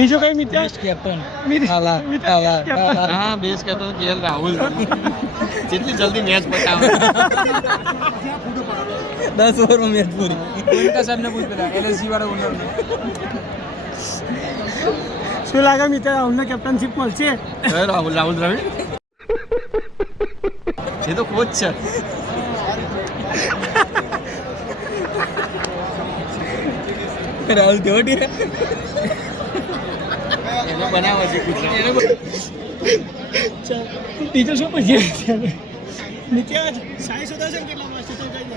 બીજો કઈ મિત્ર કેપ્ટન હા બેસ્ટ કેપ્ટન કેએલ રાહુલ જેટલી જલ્દી મેચ પતાવે 10 ઓવરમાં મેચ પૂરી કોઈકા સાહેબ ને પૂછ પેલા એલએસજી વાળા ઓનર ને શું લાગે મિત્ર રાહુલને કેપ્ટનશીપ મળશે રાહુલ દ્રવિડ એ તો કોચ છે રાહુલ તેવડી એને બનાવે છે ગુજરાત બીજો શું પછી નિત્યાજ સાઈ સુદર્શન કેટલા મારશે તો કઈ દે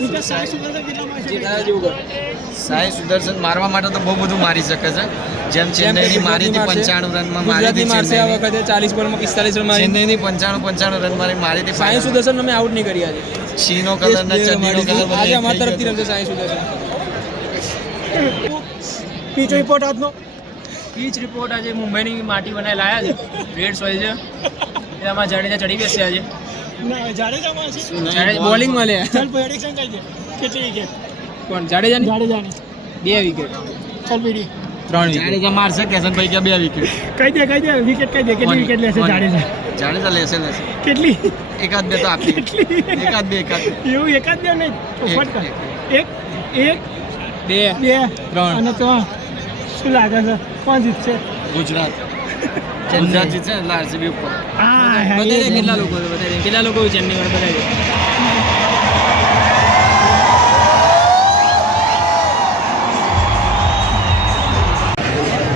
નિત્યાજ સાઈ સુદર્શન કેટલા મારશે સાઈ સુદર્શન મારવા માટે તો બહુ બધું મારી શકે છે જેમ ચેન્નઈની મારી હતી 95 રનમાં મારી હતી મારશે આ વખતે 40 બોલમાં 45 રન મારી ચેન્નઈની 95 રન મારી હતી સાઈ સુદર્શન મેં આઉટ નહીં કરી આજે ચીનો કલર ને ચડ્ડીનો કલર આજે અમારી તરફથી રમશે સાઈ સુદર્શન પીચ રિપોર્ટ આજનો પીચ રિપોર્ટ આજે મુંબઈની માટી બનાવી લાયા છે રેડ સોઇલ છે એમાં જાડેજા ચડી બેસશે આજે ના જાડેજા મારશે બોલિંગ માં લે ચાલ પ્રેડિક્શન કહી દે કેટલી વિકેટ કોણ જાડેજાની જાડેજાની 2 વિકેટ ચાલ પીડી 3 વિકેટ જાડેજા મારશે કેશનભાઈ કે 2 વિકેટ કહી દે વિકેટ કહી દે કેટલી વિકેટ લેશે જાડેજા લેશે કેટલી એકાદ બે તો આપી એકાદ બે એવું એકાદ બે નહીં ફટ કર એક 2 અને 3 શું લાગે છે કોણ જીતશે ગુજરાત જીતશે એટલે આરસીબી ઉપર હા બતાવી કેટલા લોકો છે બતાવી કેટલા લોકો ચેન્નઈ વાળા બતાવી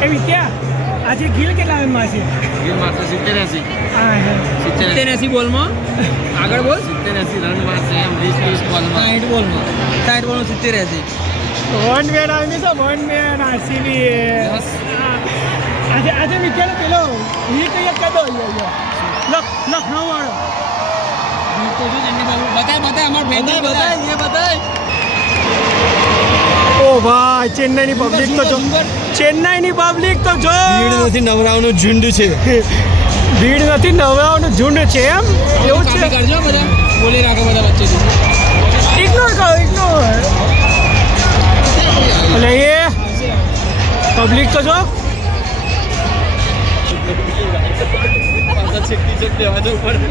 એ વિદ્યા આજે ગિલ કેટલા રન મારશે ગિલ મારશે 70-80 હા 70-80 બોલમાં આગળ બોલ 70-80 રન મારશે એમ 20 બોલમાં 60 બોલમાં 70-80 વન મેન આવી છે વન મેન આરસીબી આજે વિદ્યાનો પેલો હિટ એક કરી દો લખનઉ વાળો તો જો ચેન્નઈ બાબુ બતાય અમાર ફેન બતાય ઓ ભાઈ ચેન્નઈની પબ્લિક તો જો ચેન્નઈની પબ્લિક તો જો ભીડ નથી નવરાઓનું ઝુંડ છે ભીડ નથી નવરાઓનું ઝુંડ છે એમ એવું છે કરજો બધા બોલી રાખો બધા વચ્ચેથી ઇગ્નોર કરો એટલે એ પબ્લિક તો જો ચેક દેવા જવું પડે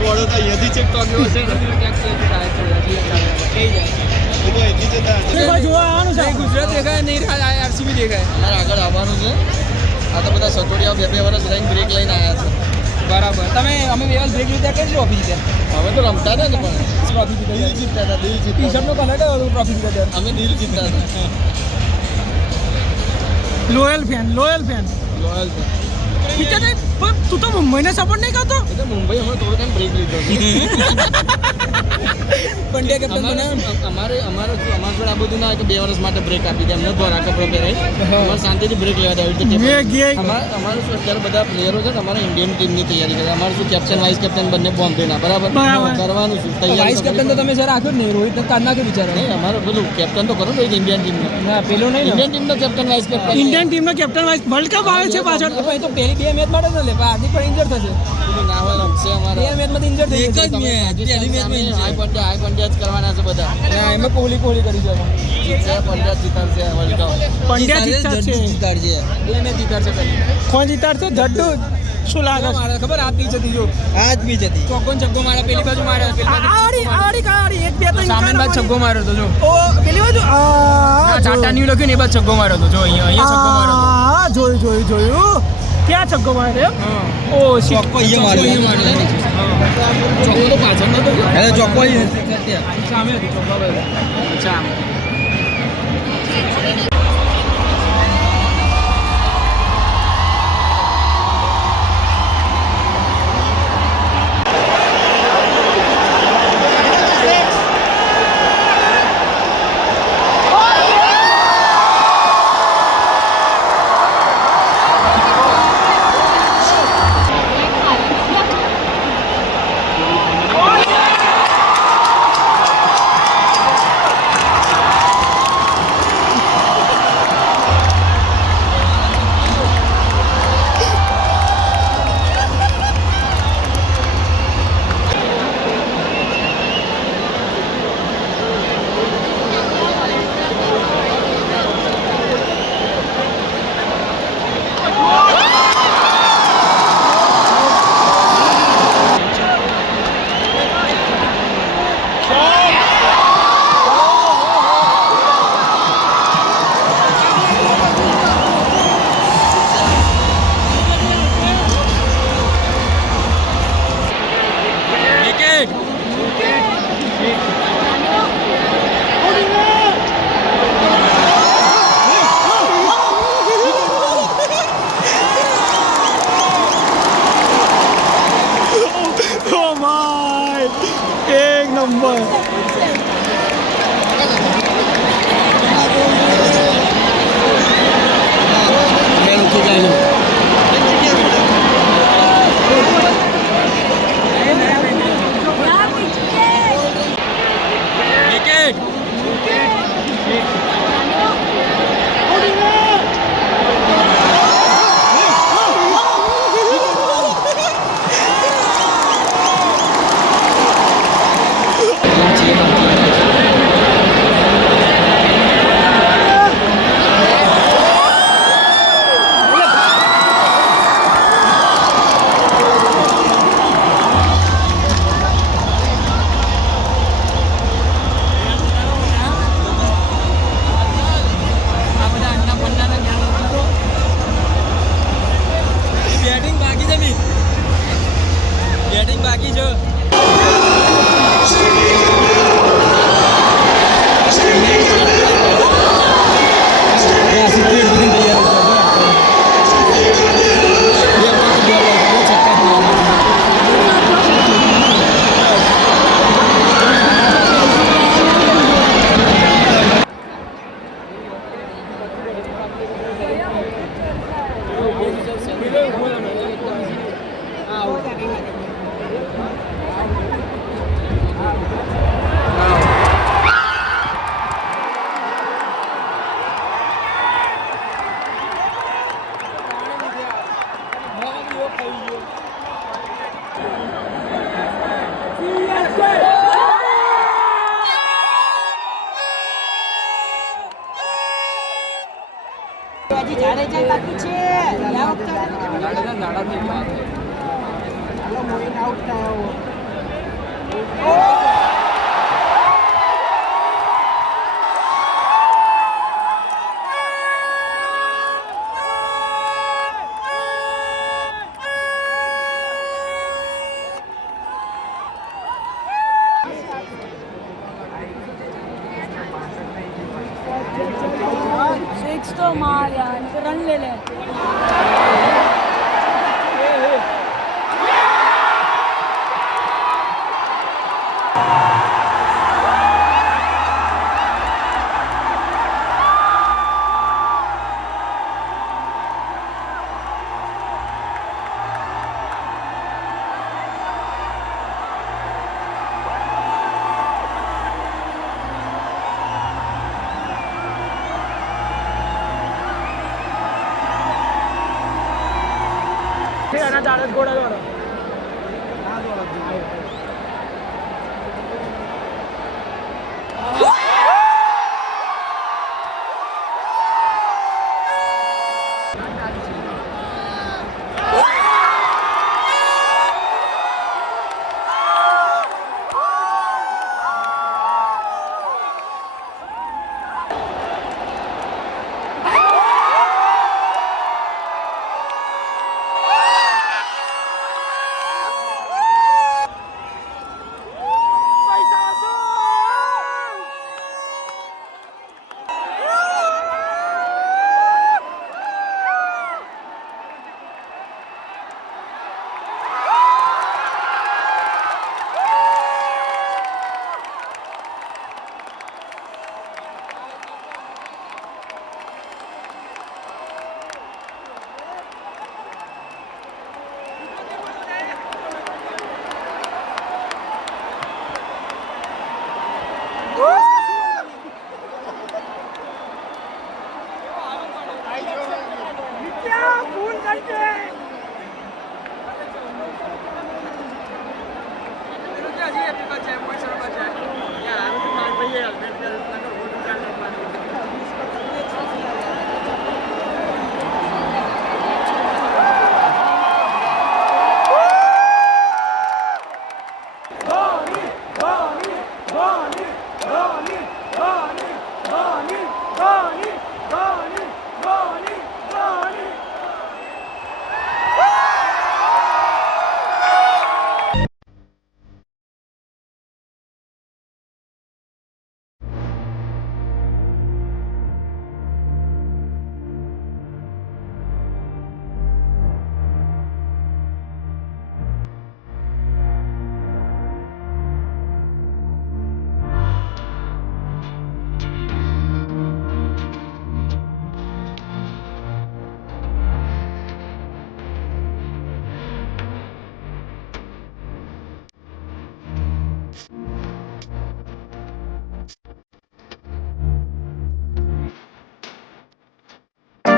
ગોળો તો અહીંયાથી ચેક તો આવ્યો છે જોવા આવવાનું છે ગુજરાત દેખાય નહીં આરસીબી દેખાય અમારે આગળ આવવાનું છે આ તો બધા સતોડિયા 2 વર્ષ લઈને બ્રેક લઈને આવ્યા છે બરાબર તમે અમે બે વાર બ્રેક લીધા કઈ ટ્રોફી જીત્યા હવે તો રમતા ને પણ ટ્રોફી દિલ જીતતા હતા ટી શર્ટનો કલર કયો ટ્રોફી જીત્યા અમે દિલ જીતતા હતા લોયલ ફેન લોયલ પણ તું તો મુંબઈને સપોર્ટ નહીં કરતો એટલે મુંબઈ હમણાં થોડો ટાઈમ બ્રેક લીધો પંડ્યા કેપ્ટન અમારે જોડે આ બધું ના હોય કે 2 વર્ષ માટે બ્રેક આપી દે અમને દ્વારા કપડો પહેરાય અમારે શાંતિથી બ્રેક લેવા દે અમારે શું અત્યારે બધા પ્લેયરો છે ને અમારા ઇન્ડિયન ટીમની તૈયારી કરે અમારે શું કેપ્ટન વાઇસ કેપ્ટન બંને બોમ્બેના બરાબર કરવાનું શું વાઇસ કેપ્ટન તો તમે સર રાખ્યો જ નહીં રોહિત કાઢના કે વિચારો નહીં અમારે પેલું કેપ્ટન તો કરો ને ઇન્ડિયન ટીમનો ના પેલો નહીં ઇન્ડિયન ટીમનો કેપ્ટન વાઇસ કેપ્ટન ઇન્ડિયન ટીમનો કેપ્ટન વાઇસ વર્લ્ડ કપ આવે છે પાછળ તો પહેલી 2 મેચ માટે ન લે હાર્દિક પણ ઇન્જર થશે ના હોય રમશે અમારે 2 મેચમાં ઇન્જર થઈ એક જ મેચ પહેલી મેચમાં હાઈ પંડ્યા જ કરવાના છે બધા ના એમાં કોહલી કરી છે જીતશે પંડ્યા જીતાડશે વર્લ્ડ કપ પંડ્યા જીતાડશે 2 મેચ જીતાડશે પહેલી કોણ જીતાડશે જડ્ડુ શું લાગે મારે ખબર આ પીચ હતી જો આજ બી જતી ચોક્કો છગ્ગો મારે પેલી બાજુ મારે આડી એક બે ત્રણ સામેન બાદ છગ્ગો માર્યો તો જો ઓ પેલી બાજુ ટાટા ન્યુ લખ્યું ને એ બાદ છગ્ગો માર્યો તો જો અહીંયા છગ્ગો માર્યો હા જોયું ક્યાં છગ્ગો માર્યો ઓ ચોક્કો અહીંયા માર્યો છગ્ગો તો પાછળ નતો એટલે ચોક્કો સામે હતી છગ્ગો અચ્છા બાકી છે. सिक्स तो मार यार रन ले ले घोड़ा दौड़ा क्या फूल करते हैं